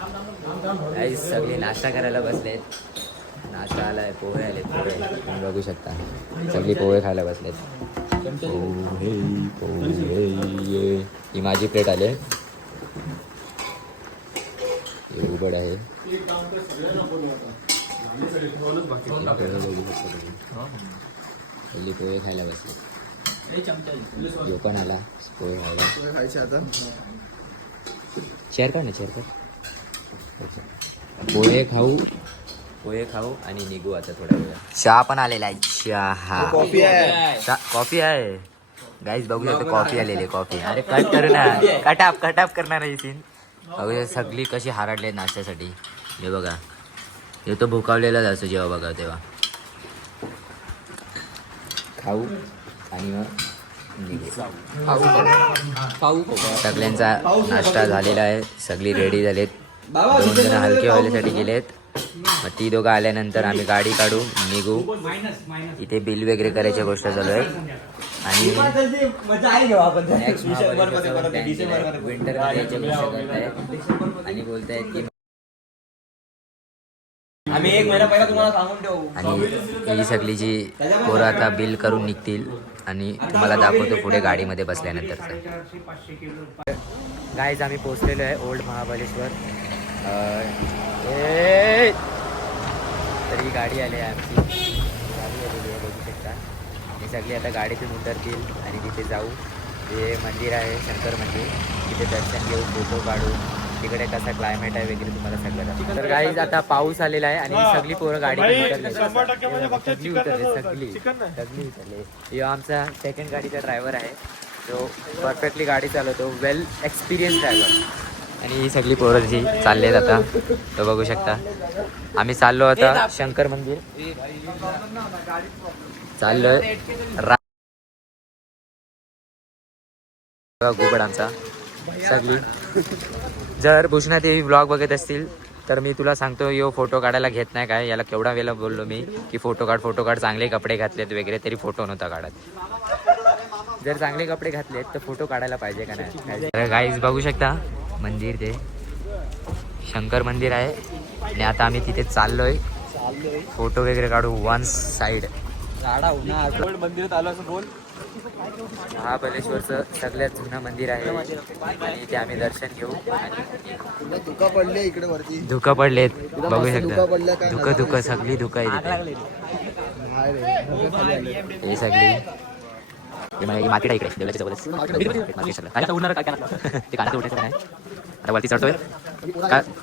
काही सगळे नाश्ता करायला बसलेत. नाश्ता आलाय, पोहे आले, पोहे तुम्ही बघू शकता. सगळी पोहे खायला बसलेत. पोहे पोहे ही माझी प्लेट आले. हे उघड आहे. पहिली पोहे खायला बसले. जो पण आला पोहे खायला. खायचे आता. शेअर कर ना, शेअर कर. पोहे खाऊ आणि निघू आता थोड्या वेळा. चहा पण आलेला आहे. चहा कॉफी आहे. कॉफी आहे गाईज, बघू शकतो. कॉफी आलेली, कॉफी. अरे कट करू ना, कटाप करणार आहे सीन. बघू सगळी कशी हाराडले नाश्त्यासाठी. हे बघा, हे तो भुकावलेलाच असतो जेव्हा बघा तेव्हा. खाऊ आणि मग सगळ्यांचा नाश्ता झालेला आहे. सगळी रेडी झालेत. 2 जण हलके व्हायसाठी गेलेत. मग ती दोघं आल्यानंतर आम्ही गाडी काढू, निघू. इथे बिल वगैरे करायच्या गोष्ट चालू आहे. आणि नेक्स्ट विंटर करायच्या गोष्ट करताय आणि बोलतायत की आम्ही 1 महिना पहिला तुम्हाला सांगून ठेवू. आणि ही सगळी जी पोरं आता बिल करून निघतील आणि तुम्हाला दाखवतो पुढे गाडीमध्ये बसल्यानंतरचं. गाईज आम्ही पोहोचलेलो आहे ओल्ड महाबळेश्वर. तर ही गाडी आली आहे आमची. गाडी आलेली आहे, बघू शकता. हे सगळे आता गाडीतून उतरतील आणि तिथे जाऊ. हे मंदिर आहे, शंकर मंदिर. तिथे दर्शन घेऊ, फोटो काढू. तिकडे कसा क्लायमेट आहे वगैरे तुम्हाला सगळं. तर गाईज आता पाऊस आलेला आहे आणि सगळी पोरं गाडीतून उतरले. सगळी उतरले. हे आमचा सेकंड गाडीचा ड्रायव्हर आहे, जो परफेक्टली गाडी चालवतो. वेल एक्सपिरियन्स ड्रायव्हर. आणि ही सगळी पोरं जी चाललेत आता, तो बघू शकता. आम्ही चाललो आता शंकर मंदिर. चाललोय गुबड आमचा. सगळी जर भूषणात हे व्लॉग बघत असतील तर मी तुला सांगतो, यो फोटो काढायला घेत नाही काय. याला केवढा वेळा बोललो मी की फोटो काढ, चांगले कपडे घातलेत वगैरे, तरी फोटो नव्हता काढत. जर चांगले कपडे घातलेत तर फोटो काढायला पाहिजे का नाही. गाईज बघू शकता मंदिर, ते शंकर मंदिर आहे. आणि आता आम्ही तिथे चाललोय फोटो वगैरे काढू. वन साईड मंदिरात आलो असं बोल. महाबळेश्वरचं सगळ्यात जुनं मंदिर आहे आणि इथे आम्ही दर्शन घेऊ. धुका पडले इकडे वरती. धुकं पडलेत, बघू शकता. धुकं सगळी धुकं आहे. हे सगळी मार्केट आहे इकडे देवळाच्या जवळच. ते कानात उठायचं नाही. आता वरती चढतोय.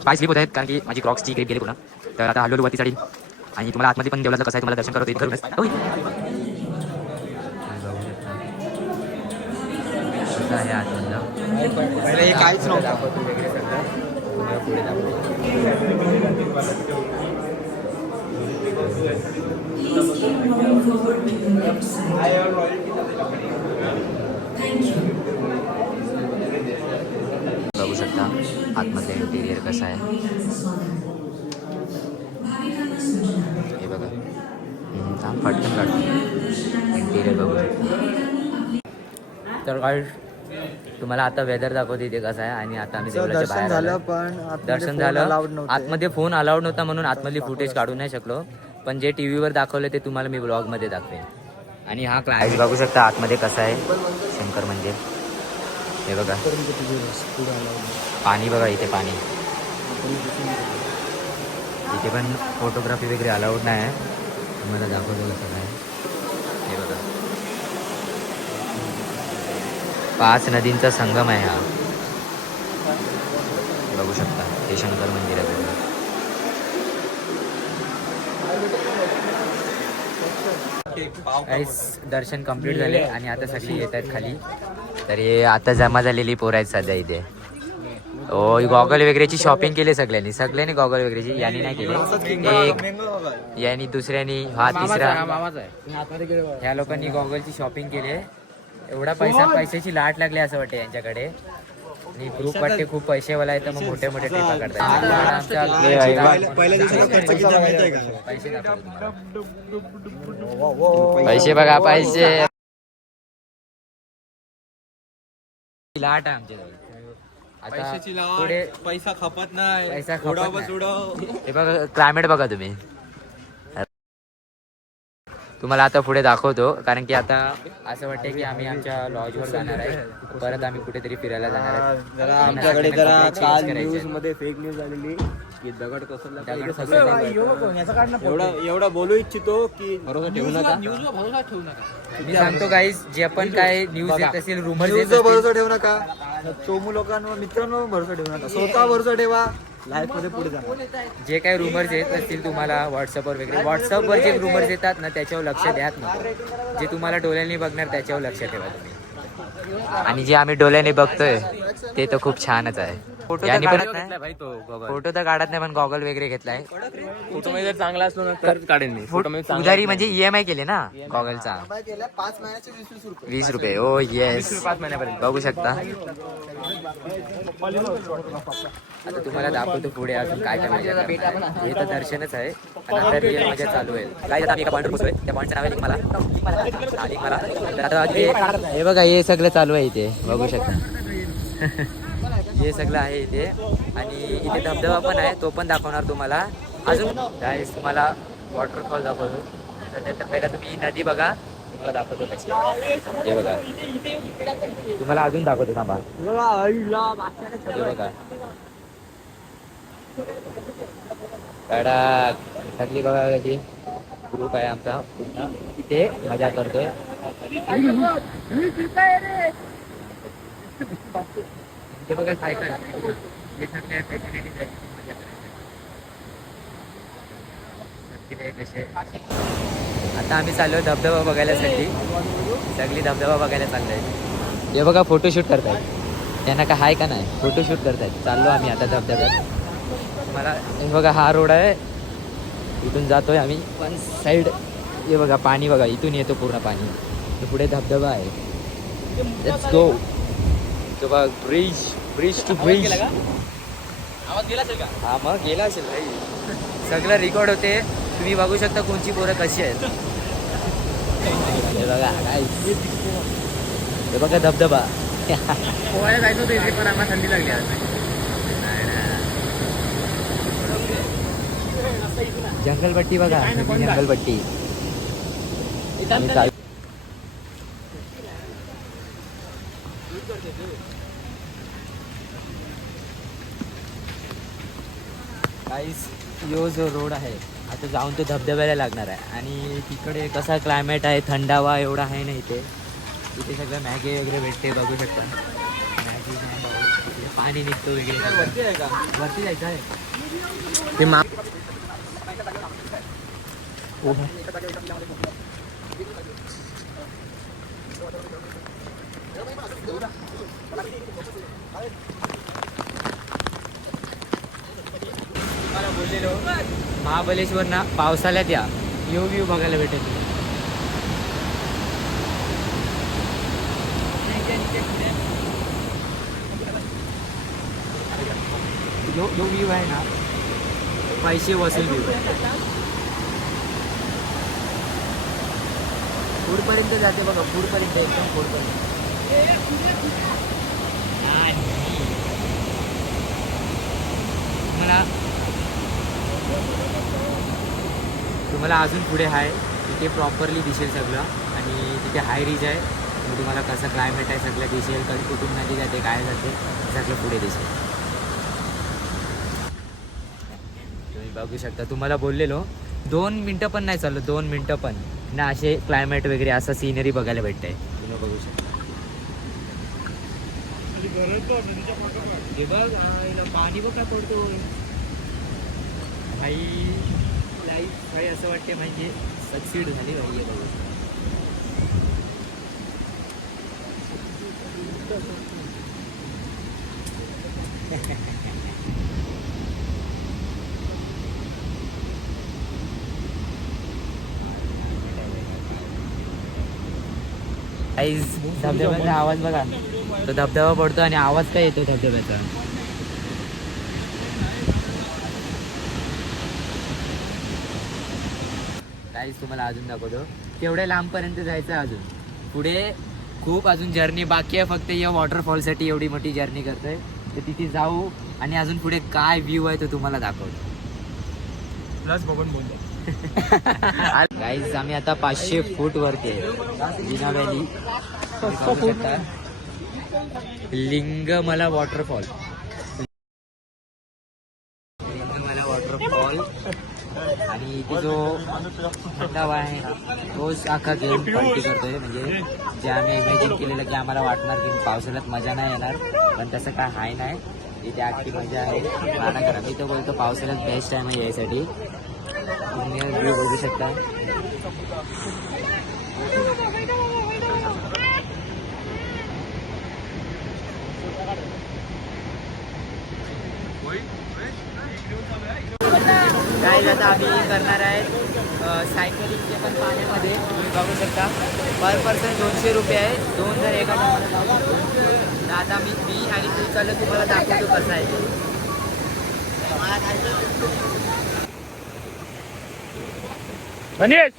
पाय स्लिप होत आहेत कारण की माझी क्रॉक्सची ग्रीप गेली पुन्हा. तर आता हळूहळू वरती चढील आणि तुम्हाला आतमध्ये पण देवळाचं कसं आहे तुम्हाला दर्शन करतो करूनच. आहे आतमधलं काहीच नव्हतं. दाखवतो वगैरे सगळं तुम्हाला पुढे दाखवतो. बघू शकता आतमध्ये इंटिरियर कसं आहे हे बघा. पटकन काढतो इंटिरियर बघू शकता. तर काय तुम्हाला आता वेदर दाखवते इथे कसं आहे. आणि आता आम्ही देवळाच्या बाहेर आलो. दर्शन झालं. आतमध्ये फोन अलाउड नव्हता म्हणून आतमधली फुटेज काढू नाही शकलो, पण जे टीव्हीवर दाखवले ते तुम्हाला मी ब्लॉगमध्ये दाखवेन. आणि हा क्लायमेट बघू शकता आतमध्ये कसं आहे शंकर मंदिर. हे बघा पाणी, बघा इथे पाणी. इथे पण फोटोग्राफी वगैरे अलाउड नाही आहे. तुम्हाला दाखवतो कसं आहे. हे बघा 5 नदींचा संगम आहे हा. बघू शकता हे शंकर मंदिर आहे. दर्शन कंप्लीट झाले आणि आता सगळी येत आहेत खाली. तर हे आता जमा झालेली पोरं आहेत सध्या इथे. हो गॉगल वगैरेची शॉपिंग केली सगळ्यांनी गॉगल वगैरेची. यांनी नाही केली, एक यांनी, दुसऱ्यानी, हा तिसरा. ह्या लोकांनी गॉगलची शॉपिंग केली आहे. एवढा पैशाची लाट लागली असं वाटते यांच्याकडे. आणि ग्रुप वाटते खूप पैसेवाला आहे तर मग मोठे ट्रिपा करतात. पैसे बघा, पैसे लाट आहे आमच्याजवळ. आता लाट, पुढे पैसा खपत नाही, पैसा खपत उडव बस नाही. उडव. हे बघा क्लायमेट बघा तुम्ही. तुम्हाला आता पुढे दाखवतो कारण की आता असं वाटतं की आम्ही आमच्या लॉजवर जाणार आहे. परत आम्ही कुठेतरी फिरायला जाणार आहे. जरा आमच्याकडे जरा कपडे काल change करायचे न्यूज आहेत. मध्ये फेक न्यूज आलेली की दगड कोसळला. दगड एवढा बोलू इच्छितो की भरोसा ठेवू नका. मी सांगतो गाईज जे पण काय न्यूज येत असेल रुमर न्यूजवर भरोसा ठेवू नका. चोमू लोकांवर मित्रांवर भरोसा ठेवू नका. स्वतः भरोसा ठेवा. लाईफ मध्ये पुढे जा. जे काही रुमर्स येत असतील तुम्हाला व्हॉट्सअपवर वगैरे व्हॉट्सअपवर जे रुमर्स येतात ना त्याच्यावर लक्ष द्यात नको. जे तुम्हाला डोळ्यांनी बघणार त्याच्यावर लक्ष ठेवा तुम्ही. आणि जे आम्ही डोळ्याने बघतोय ते तर खूप छानच आहे. यांनी पण फोटो तर काढत नाही पण गॉगल वगैरे घेतलाय. फोटो मध्ये जर चांगला असलो ना तर काढेन मी. फोटो मध्ये उधारी म्हणजे EMI केले ना गॉगलचा 5 महिन्याचे 20 रुपये. 20 रुपये. ओ येस 5 महिन्यापर्यंत बघू शकता. आता तुम्हाला दाखवतो पुढे अजून काय काय मजा करणार आहे. हे तर दर्शनच आहे आणि आता रिअल मजा चालू आहे. काय आता आम्ही एका पॉईंटवर पोहोचलोय. त्या पॉईंटचं नाव आहे लिंगमाला. तर आता हे बघा हे सगळं चालू आहे इथे बघू शकता. हे सगळं आहे इथे आणि इथे धबधबा पण आहे तो पण दाखवणार तुम्हाला. अजून गाईस तुम्हाला वॉटरफॉल दाखवतो. तर पहिला तुम्ही नदी बघा तुम्हाला दाखवतो कशी. हे बघा तुम्हाला अजून दाखवतो थांबा. हे बघा कडक सगळी बघा कशी ग्रुप आहे आमचा पूर्ण इथे मजा करतोय. ते बघा सायकल हे सगळे फॅसिलिटीज आहेत. आता आम्ही चाललो धबधबा बघायलासाठी. सगळी धबधबा बघायला चाललोय. हे बघा फोटोशूट करतायत. त्यांना काय आहे का नाही फोटोशूट करतायत. चाललो आम्ही आता धबधब्यात. तुम्हाला हे बघा हा रोड आहे इथून जातोय आम्ही पण साईड. हे बघा पाणी बघा इथून येतो पूर्ण पाणी. पुढे धबधबा आहे. Let's go. तो बघ ब्रिज टू ब्रिज. आवाज गेला असेल का? हा मग गेला असेल भाई. सगळं रेकॉर्ड होते तुम्ही बघू शकता कोणची पोरं कशी आहेत. हे बघा काय हे बघा धबधबा. पोहायला जायचं होतं इथे पण आम्हाला थंडी लागली आज. जंगलपट्टी बघा जंगलपट्टी. गाईस यो जो रोड आहे आता जाऊन तो धबधब्याला लागणार आहे. आणि तिकडे कसा क्लायमेट आहे थंडावा एवढा आहे ना इथे. इथे सगळं मॅगी वगैरे भेटते बघू शकता. मॅगी इथे पाणी निघतो वगैरे सगळं. वरती जायचं आहे. तुम्हाला बोललेलो महाबलेश्वर ना पावसाळ्यात या व्ह्यू बघायला भेटेल. जो व्ह्यू आहे ना पैसे वसूल व्ह्यू आहे. पुढपर्यंत जाते बघा पुढपर्यंत एकदम पुढपर्यंत. तुम्हाला अजून पुढे आहे तिथे प्रॉपरली दिसेल सगळं. आणि तिथे हाय रिज आहे. तुम्हाला कसं क्लायमेट आहे सगळं दिसेल. कधी कुठून नदी जाते काय जाते सगळं पुढे दिसेल. तुम्ही बघू शकता. तुम्हाला बोललेलो 2 मिनटं पण नाही चाललो 2 मिनटं पण ना असे क्लायमेट वगैरे असं सीनरी बघायला भेटतंय. तुम्ही बघू शकता. पाणी बघ काय पडतो भाई. लाईफ भाई असं वाटते म्हणजे सक्सीड झाली भाई. धबधब्याचा आवाज बघा. तो धबधबा पडतो आणि आवाज काय येतो धबधब्याचा. काहीच तुम्हाला अजून दाखवतो. तेवढ्या लांबपर्यंत जायचं अजून पुढे खूप अजून जर्नी बाकी आहे. फक्त या वॉटरफॉलसाठी एवढी मोठी जर्नी करतोय. तर तिथे जाऊ आणि अजून पुढे काय व्ह्यू आहे तो तुम्हाला दाखवतो. प्लस बघून बोलतो. गाईज आम्ही आता 500 फूट वरती आहे वीणा व्हॅली. बघू शकता लिंगमला वॉटरफॉल. आणि इथे जो थंडावा आहे तोच अख्खा गेम पार्टी करतोय. म्हणजे जे आम्ही इमॅजिन केलेलं की आम्हाला वाटणार की पावसाळ्यात मजा नाही येणार, पण तसं काय हाय नाही. इथे अख्खी मजा आहे. राणा करा मी तो बोलतो पावसाळ्यात बेस्ट टाइम आहे यासाठी. तुम्ही व्ह्यू बघू शकता. काय आता आम्ही करणार आहे सायकलिंगचे पण पाण्यामध्ये. तुम्ही बघू शकता पर पर्सन 200 रुपये आहे. 2 जर एका टायमाला लावतो. तर आता मी आणि तू चालू तुम्हाला दाखवतो कसं आहे ते. गणेश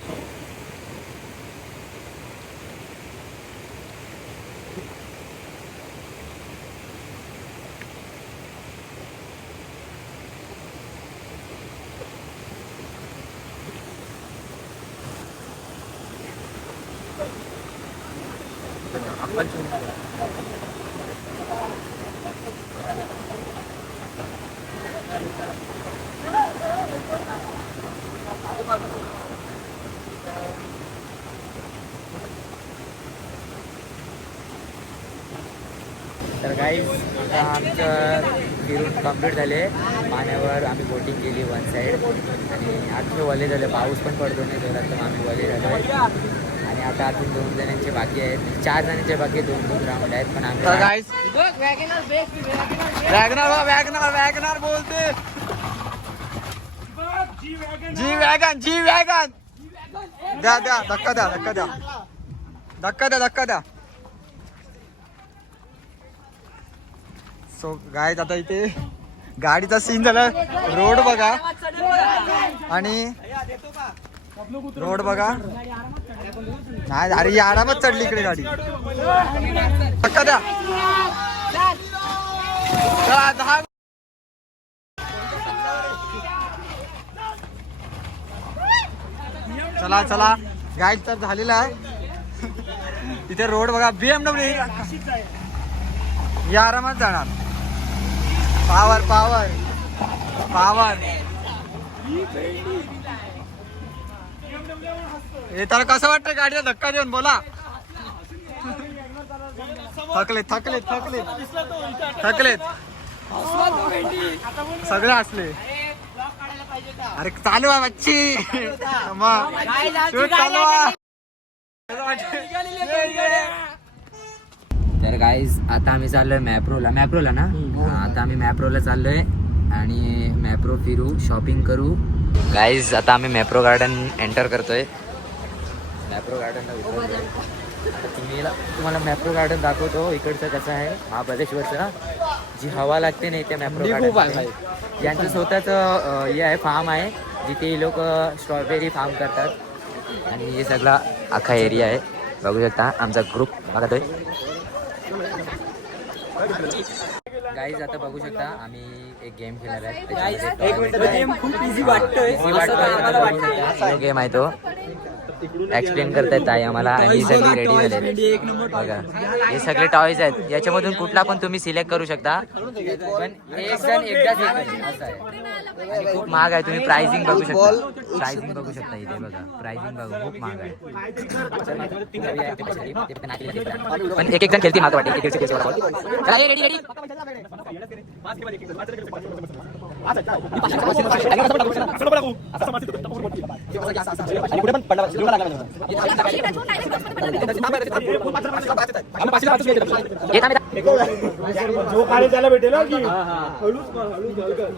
तर गाईज आता आमचं फिरून कंप्लीट झाले. पाण्यावर आम्ही बोटिंग केली वन साईड आणि अख्खे वले झाले. पाऊस पण पडतो नाही जोरात, तर आम्ही वले झालो आहे. आणि आता अजून 2 जणांचे बाकी आहेत, 4 जणांचे बाकी 2 राऊंड आहेत. पण आम्ही वॅगनर बोलते. जी वॅगन द्या धक्का द्या. सो गाईज आता इथे गाडीचा सीन झाला. रोड बघा आणि रोड बघा. नाही अरे आरामात चढली इकडे गाडी. धक्का द्या. चला गाईड तर झालेला आहे. इथे रोड बघा. BMW या आरामात जाणार. पावर हे तर कसं वाटतं गाडीला धक्का देऊन बोला. थकलेत सगळे असले. अरे चालू आहे मच्छी. तर गाईज आता आम्ही चाललोय मॅप्रोला ना. आता आम्ही मॅप्रोला चाललोय आणि मॅप्रो फिरू, शॉपिंग करू. गाईज आता आम्ही मॅप्रो गार्डन एंटर करतोय. मॅप्रो गार्डनला उतरतोय. तुम्हाला मॅप्रो गार्डन दाखवतो. इकडचं कसं आहे महाबळेश्वरचं, जी हवा लागते नाही त्या मॅप्रो गार्डन. यांचं स्वतःचं हे आहे, फार्म आहे, जिथे लोक स्ट्रॉबेरी फार्म करतात. आणि हे सगळा अख्खा एरिया आहे. बघू शकता आमचा ग्रुप बघतोय. गाईज आता बघू शकता आम्ही एक गेम खेळणार आहे. खूप इझी वाटतोय. गेम आहे तो एक्सप्लेन करतायत आहे आम्हाला. आणि सगळी रेडी झाले बघा. हे सगळे टॉयज आहेत. याच्यामधून कुठला पण तुम्ही सिलेक्ट करू शकता, पण एक जण एकदाच असं आहे. आणि खूप महाग आहे. तुम्ही प्राइसिंग बघू शकता. इथे बघा प्राइसिंग बघा, खूप महाग आहे. पण एक जण खेळते. मला वाटतं रेडी जो खाली त्याला भेटेल की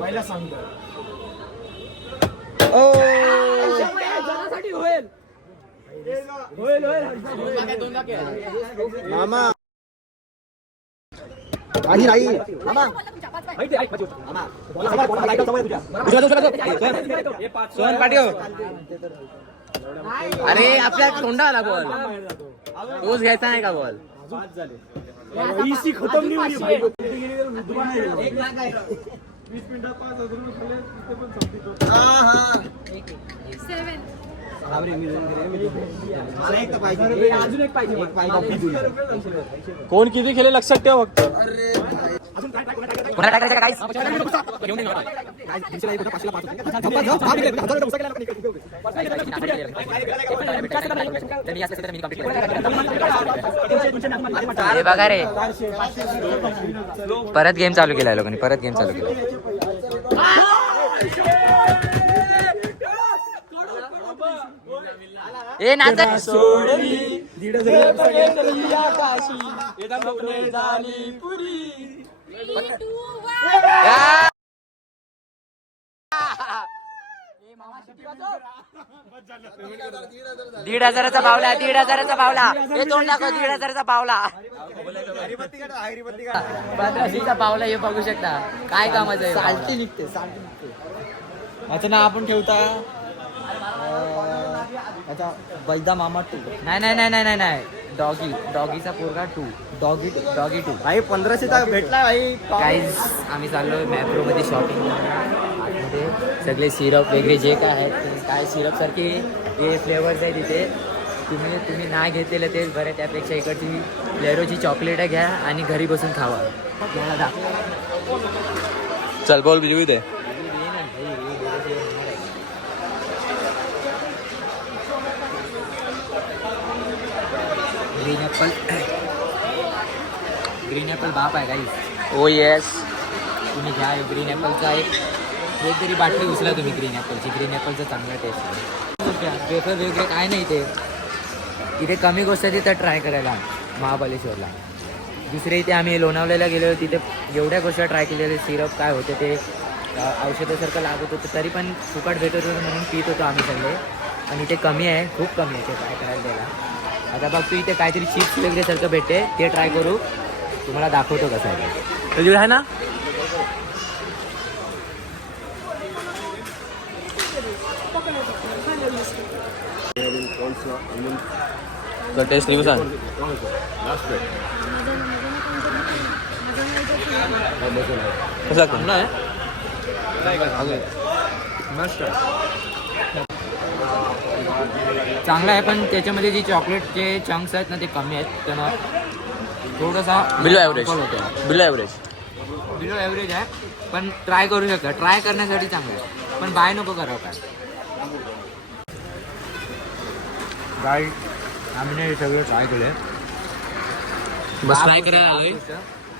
पहिला सांगतो. मामा आणि नाही मामा अरे आपल्या तोंडा आला बॉल, तोच घ्यायचा नाही का बॉल. कोण किती खेळले लक्षात ठेव फक्त. कोणाला टाकायचं का हे बघा रे, परत गेम चालू केला लोकांनी, परत गेम चालू केला. ए नाचा दीड हजाराचा पावला, 1,500चा पावला. हे तोंड दाखव, 1,500चा पावला, 1500चा पावला. हे बघू शकता काय कामाचं आहे. साल्टी निघते. याचं नाव आपण ठेवता आता बैदा मामा 2. नाही डॉगीचा पोरगा 2. डॉगी 2. भाई 1500चा भेटला भाई. गाईज आम्ही चाललो मॅप्रो मध्ये शॉपिंग आतमध्ये. सगळे सिरप वगैरे जे काय आहेत ते काय सिरप सारखे हे फ्लेवर्स आहे तिथे. तुम्ही नाही घेतलेलं तेच बरं. त्यापेक्षा इकडची फ्लेरोची चॉकलेट घ्या आणि घरी बसून खावा. चल बोल बिजू दे. ग्रीन ॲपल बाप आहे गाईज. ओ येस. तुम्ही घ्या ग्रीन ॲपलचा एक तरी बाटली उचला तुम्ही ग्रीन ॲपलची. ग्रीन ॲपलचं चांगलं टेस्ट आहे. वेफर वगैरे काय नाही ते इथे कमी गोष्ट आहे तिथं ट्राय करायला महाबळेश्वरला. दुसरे इथे आम्ही लोणावळ्याला गेलो, तिथे एवढ्या गोष्टी ट्राय केलेल्या. सिरप काय होते ते औषधासारखं लागत होतं, तरी पण फुकट भेटत होतं म्हणून पित होतो आम्ही सगळे. पण इथे कमी आहे, खूप कमी आहे ते ट्राय करायला द्यायला. आता बघ तू इथे काहीतरी चिप्स वगैरे सारखं भेटते, ते ट्राय करू, तुम्हाला दाखवतो कसं आहे. बिजू आहे ना. टेस्ट रिव्ह्यू सांग. कसं चांगलं आहे. चांगलं आहे, पण त्याच्यामध्ये जी चॉकलेटचे चंक्स आहेत ना ते कमी आहेत, त्यानं थोडासा बिलो ॲव्हरेज. होतो. Below average. बिलो ॲव्हरेज आहे, पण ट्राय करू शकता. ट्राय करण्यासाठी चांगलं आहे, पण बाय नको करावं काय. गाई आम्ही नाही सगळं ट्राय केलं. बस ट्राय करायला आलोय.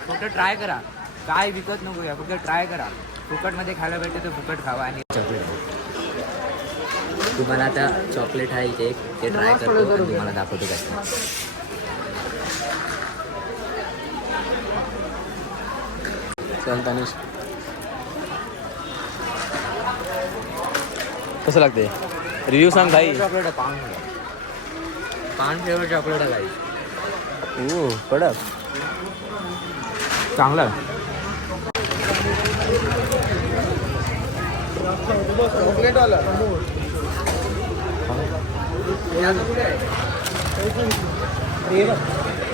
फक्त ट्राय करा, काय विकत नको या, फक्त ट्राय करा. फुकटमध्ये खायला भेटते तर फुकट खावा. आणि चॉकलेट तुम्हाला आता चॉकलेट आहे इथे, ते ट्राय करतो आणि तुम्हाला दाखवतो कसं. चल तनिष कसं लागते रिव्ह्यू सांग भाई. चॉकलेट आहे, पान फ्लेवर चॉकलेट आहे गाईस. ओ कडक चांगलं आहे.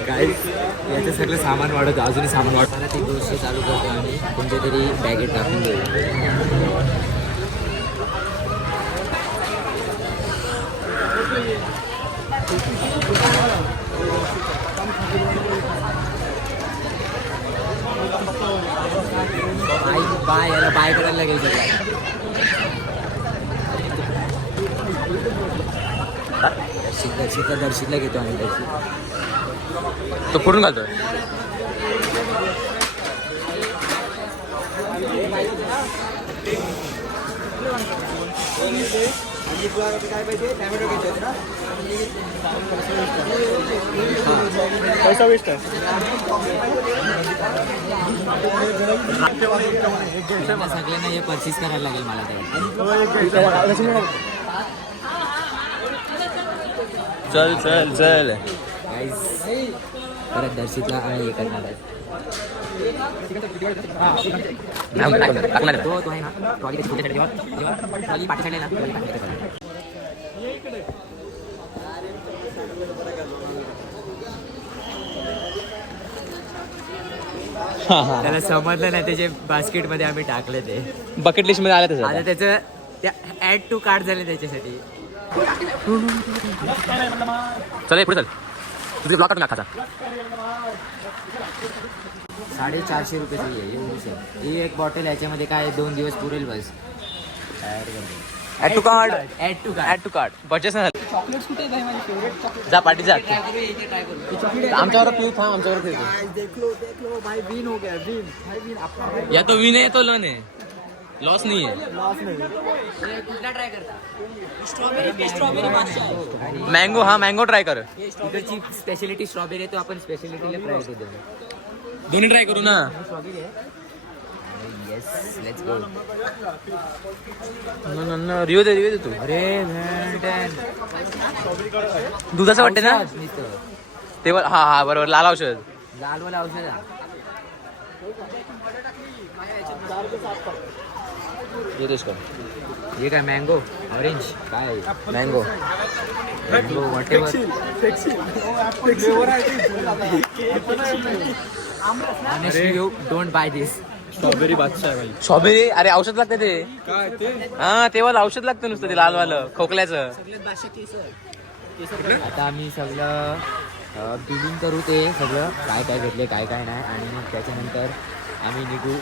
गाईस याचं सगळं सामान वाढवतो, अजूनही सामान वाढताना ती गोष्ट चालू करतो आणि कोणत्या तरी बॅगेत टाकून देऊ. बाय याला बाय करायला लागेल सगळं. दर्शितला घेतो आम्ही. दर्शित तो पूर्ण घालतोय. पैसा वेस्ट आहे. सगळ्यांना हे परचेस करायला लागेल मला ते. चल चल चल गाईस परत दर्शितला हे करणार आहे. तो आहे ना ट्रॉली कशी छोट्या जेव्हा ट्रॉली पाठी साईडला ना त्याला समजलं नाही, त्याचे बास्केट मध्ये आम्ही टाकले ते. बकेट लिस्ट मध्ये आलं त्याचं आता त्याचं ऍड टू कार्ट झाले त्याच्यासाठी. चल पुढे चल, तुझे ब्लॉक काढून टाका. 450 रुपयाची आहे एवढीच आहे. ही एक बॉटल याच्यामध्ये काय 2 दिवस पुरेल बस. Add to card, add to add to card. Purchase नाही जा पार्टी जा. आमच्यावर पिऊ थांब, आमच्यावर पिऊ. या तो विन आहे तो लन आहे, लॉस नाही आहे. कुठला ट्राय करता? मँगो, हा मँगो ट्राय कर. इकडची स्पेशालिटी स्ट्रॉबेरी आहे, तो आपण स्पेशालिटीला प्रायोरिटी देऊ. दोन्ही ट्राय करू ना. Yes, let's go. रिव्ह्यू दे तू. अरे दुधाचं वाटते ना ते. हा बरोबर, लाल औषध. लालवाला औषध हे काय मँगो ऑरेंज काय mango mango whatever. You don't by this. Strawberry बादशाह भाई. स्ट्रॉबेरी, अरे औषध लागतं ते. हा ते वाला औषध लागतं नुसतं ते लालवालं खोकल्याचं. आता आम्ही सगळं बिलिंग करू, ते सगळं काय काय घेतले काय काय नाही, आणि मग त्याच्यानंतर आम्ही निघू.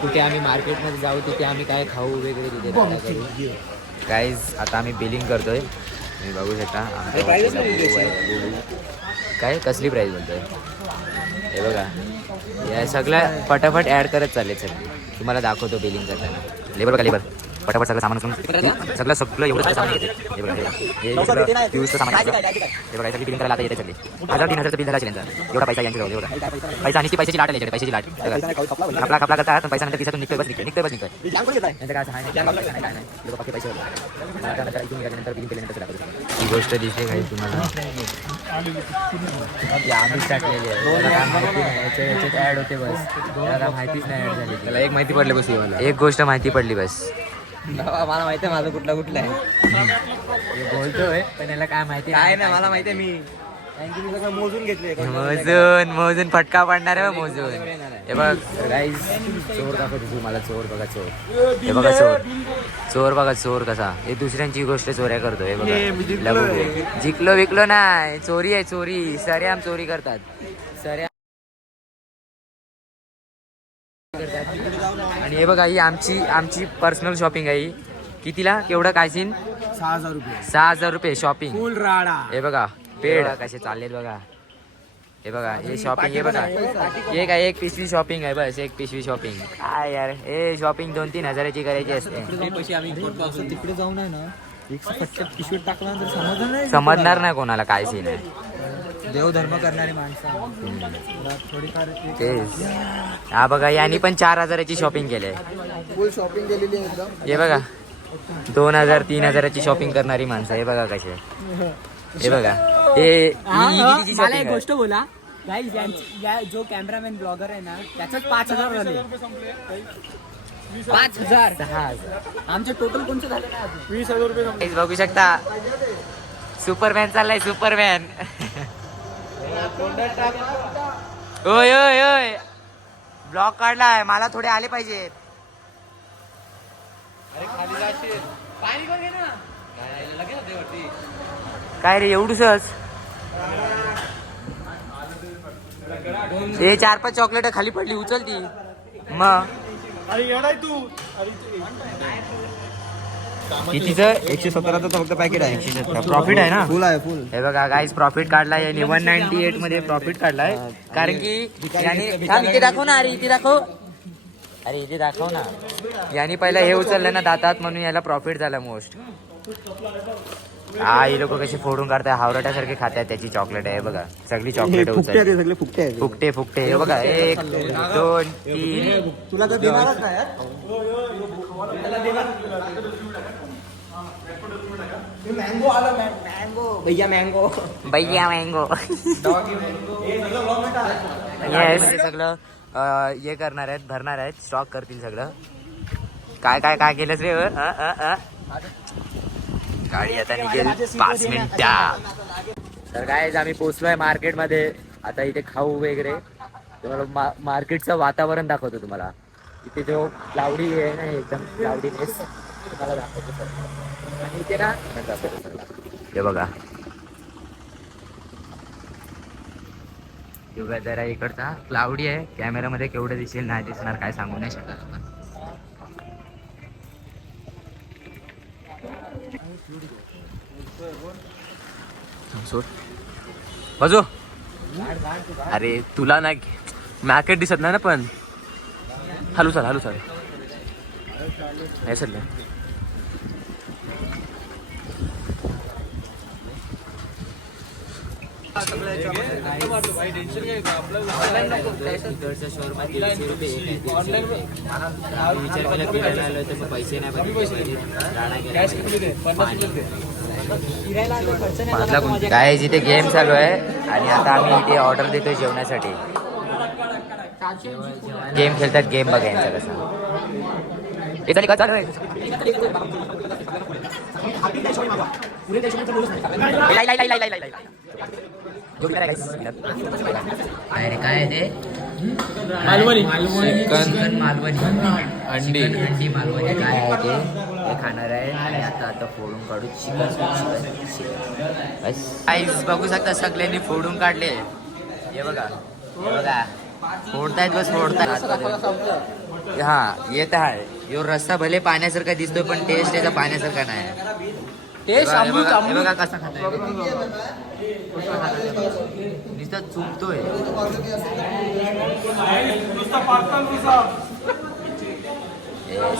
कुठे आम्ही मार्केटमध्ये जाऊ, तिथे आम्ही काय खाऊ वगैरे तिथे काय करू. गाईज आता आम्ही बिलिंग करतोय, तुम्ही बघू शकता. काय कसली प्राईस बोलतोय हे बघा. या सगळं पटापट ॲड करत चालले सगळे. तुम्हाला दाखवतो बिलिंग करताना. लेबर बघा, लेबर पटापट सगळं सामान सगळं एवढं सामान घेते. हे बघा, हे सगळं यूजचं सामान. हे बघा, सगळी बिलिंग करायला आता येते सगळे. 1000-3000चं बिल झाला त्यांचा. एवढा पैसा यांच्या जवळ. एवढा पैसा आणि पैशाची लाट आली, पैशाची लाट. खपला करतात, पण पैसा नंतर खिशातून निघतोय बस निघतोय. नंतर काय आहे लोक पक्के पैसे नंतर इथून गेल्यानंतर बिलिंग केल्यानंतर दाखवतो. ही गोष्ट दिसते काही तुम्हाला. आम्हीच टाकलेली आहे, याच्यात ॲड होते बस. त्याला माहितीच नाही ॲड झाली. त्याला एक माहिती पडली बस, एक गोष्ट माहिती पडली बस. मला माहिती आहे माझं कुठला आहे. बोलतोय पण याला काय माहिती काय नाही, मला माहिती आहे. मी मोजून घेतले, मोजून फटका पडणार आहे मोजून. हे बघ गाईज, चोर दाखवतो तू मला. चोर बघा, चोर. हे बघा चोर बघा, चोर कसा. हे दुसऱ्यांची गोष्ट चोऱ्या करतो. हे बघा, जिंकलो विकलो नाही, चोरी आहे चोरी. सऱ्याम चोरी करतात, सऱ्या. आणि हे बघा, ही आमची पर्सनल शॉपिंग आहे. कितीला केवढं काय सीन? 6000 रुपये. 6000 रुपये शॉपिंग फुल राडा. हे बघा, पेड कसे चाललेत बघा. हे बघा, हे शॉपिंग. हे बघा, हे काय एक पिशवी शॉपिंग आहे बस. एक पिशवी शॉपिंग. काय यार, हे शॉपिंग 2-3 हजाराची करायची असते. तिकडे जाऊन आहे ना, एक पिशवीत टाकला तर समजणार नाही कोणाला काय सीन आहे. देवधर्म करणारी माणसं. तेच. हा बघा, यांनी पण 4000ची शॉपिंग केली आहे. फुल शॉपिंग केलेली आहे एकदम. हे बघा, 2000-3000ची शॉपिंग करणारी माणसं. हे बघा कसे. हे बगा, मला एक गोष्ट बोला गाईज, जो कॅमेरामॅन ब्लॉगर आहे ना, त्याच 5000 झाले. 5000 आमचे टोटल कोणते झाले ना? 20000 रुपये. बघू शकता, सुपरमॅन चाललाय, सुपरमॅन. ओय ओय ओय, ब्लॉग काढलाय, मला थोडे आले पाहिजेत. काय रे एवढूसच? हे 4-5 चॉकलेट खाली पडली, उचलती मग. कितीचं? 117चं फक्त पॅकेट आहे. प्रॉफिट आहे ना? फुल आहे, फुल. हे बघा गाईज, प्रॉफिट काढलाय याने. 198 मध्ये प्रॉफिट काढलाय. कारण की याने, इथे दाखव ना, अरे इथे दाखव, अरे इथे दाखव ना. याने पहिला हे उचललं ना दातात, म्हणून याला प्रॉफिट झाला मोस्ट. हा, ही लोक कशी फोडून काढतात, हावराट्यासारखे खातात त्याची चॉकलेट आहे बघा. सगळी चॉकलेट सगळे फुकटे. फुकटे. हे बघा, 1 2 3. तुला तर देणारच नाही यार. मँगो आला, मँगो भैया, मँगो येस. सगळं हे करणार आहेत, भरणार आहेत, स्टॉक करतील सगळं. काय केलंच रे? गाडी आता निघेल 5 मिनिटात. तर काय, आम्ही पोचलोय मार्केटमध्ये. आता इथे खाऊ वगैरे तुम्हाला मार्केटचं वातावरण दाखवतो तुम्हाला. इथे जो क्लाउडी आहे ना एकदम क्लाउडीनेस तुम्हाला दाखवतो सर. आणि इथे ना दाखवतो सर. हे बघा वेदर आहे इकडचा क्लाउडी आहे. कॅमेरामध्ये केवढं दिसेल नाही दिसणार काय सांगू नाही शकत आपण. सोड बाजू. अरे तुला नाही मॅकेट दिसत नाही ना पण. हलू चाल नाही सर. इकडचा शोरमा 300 रुपये एक आहे, 300 रुपये. आम्ही विचार केला फिरायला आलो तर मग पैसे नाही पाहिजे. काय जिथे गेम चालू आहे आणि आता आम्ही इथे ऑर्डर देतोय जेवणासाठी. गेम खेळतात. गेम बघा यांचा कसा. इथे का चालू आहे. अरे काय आहे ते मालवणी. चिकन मालवणी अंडी. अंडी मालवणी काय आहे ते खाणार आहे. आणि आता फोडून काढू चिकन. आईस बघू शकता सगळ्यांनी फोडून काढले. हे बघा फोडतायत बस फोडतायत. हा येत आहे. यो रस्ता भले पाण्यासारखा दिसतोय पण टेस्ट याचा पाण्यासारखा नाही. हे बघा कसा खातोय. नुसतं चुंबतोय.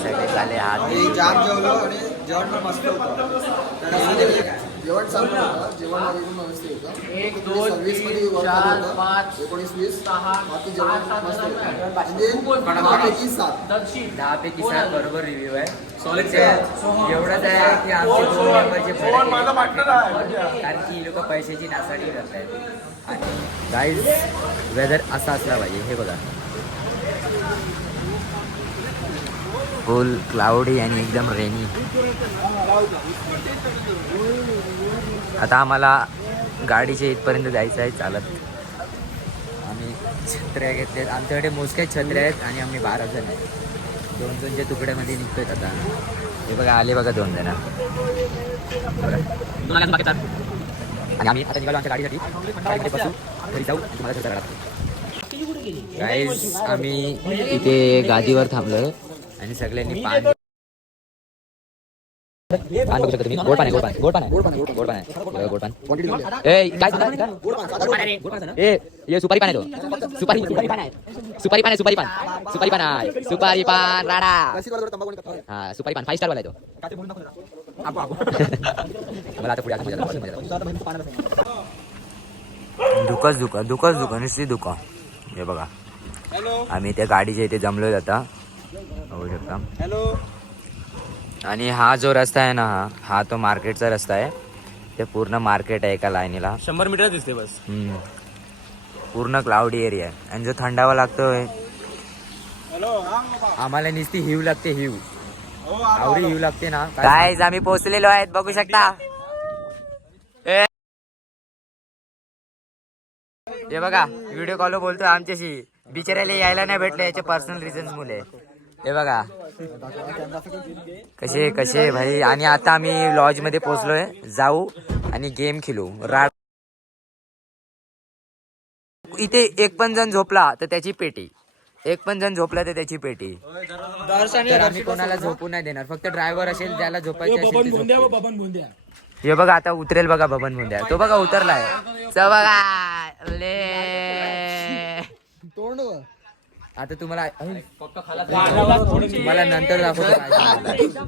सगळे झाले हात. जाम जेवलो आणि जेवण पण मस्त होतं. जेवण चांगलं होतं. जेवण वगैरे व्यवस्थित होतं. 1 2 3 4 5 19 20 बाकी जेवण मस्त होतं. म्हणजे 10पैकी 7. 10पैकी 7 बरोबर रिव्ह्यू आहे. एवढंच आहे की आमचे 2 नंबरचे कारण की लोक पैशाची नासाडी करतायत. गाईज वेदर असा असला पाहिजे. हे बघा फुल क्लाउडी आणि एकदम रेनी. आता आम्हाला गाडीच्या इथपर्यंत जायचं आहे चालत. आम्ही छत्र्या घेतल्यात. आमच्याकडे मोजक्याच छत्र्या आहेत आणि आम्ही 12 जण आहेत. 2-2च्या तुकड्यामध्ये निघतोय आता. हे बघा आले बघा 2 जण. आणि आम्ही आता निघालो आमच्या गाडीसाठी. गाडीमध्ये बसू घरी जाऊ तुम्हाला छत्र राहतो. गाईज आम्ही इथे गादीवर थांबलोय आणि सगळ्यांनी पान बघू शकता तुम्ही. गोड पान ए काय ए ये सुपारी पान आहे तो. सुपारी पान आहे. सुपारी पान राडा. हा सुपारी पान 5 स्टार वाला आहे तो. मला आता पुढे दुका नुसती दुका. हे बघा आम्ही त्या गाडीच्या इथे जमलोय आता बघू शकता. आणि हा जो रस्ता आहे ना हा तो मार्केटचा रस्ता आहे. ते पूर्ण मार्केट आहे एका लाईनीला. 100 मीटर दिसते बस. पूर्ण क्लाउडी एरिया आहे. आणि जो थंडावा लागतोय आम्हाला नुसती हिव लागते. आवडी हिव लागते ना. गाईज आम्ही पोहोचलेलो आहेत बघू शकता. हे बघा व्हिडिओ कॉल बोलतोय आमच्याशी. बिचाऱ्याला यायला नाही भेटलं याचे पर्सनल रिझन्स मुले. हे बघा कसे भाई. आणि आता आम्ही लॉज मध्ये पोहोचलोय. जाऊ आणि गेम खेळू. इथे एक पण जण झोपला तर त्याची पेटी. तर आम्ही कोणाला झोपू नाही देणार. फक्त ड्रायव्हर असेल ज्याला झोपायचे असेल. हे बघा आता उतरेल बघा बबन मुंद्या. तो बघा उतरलाय. बघा आता तुम्हाला नंतर दाखवतो.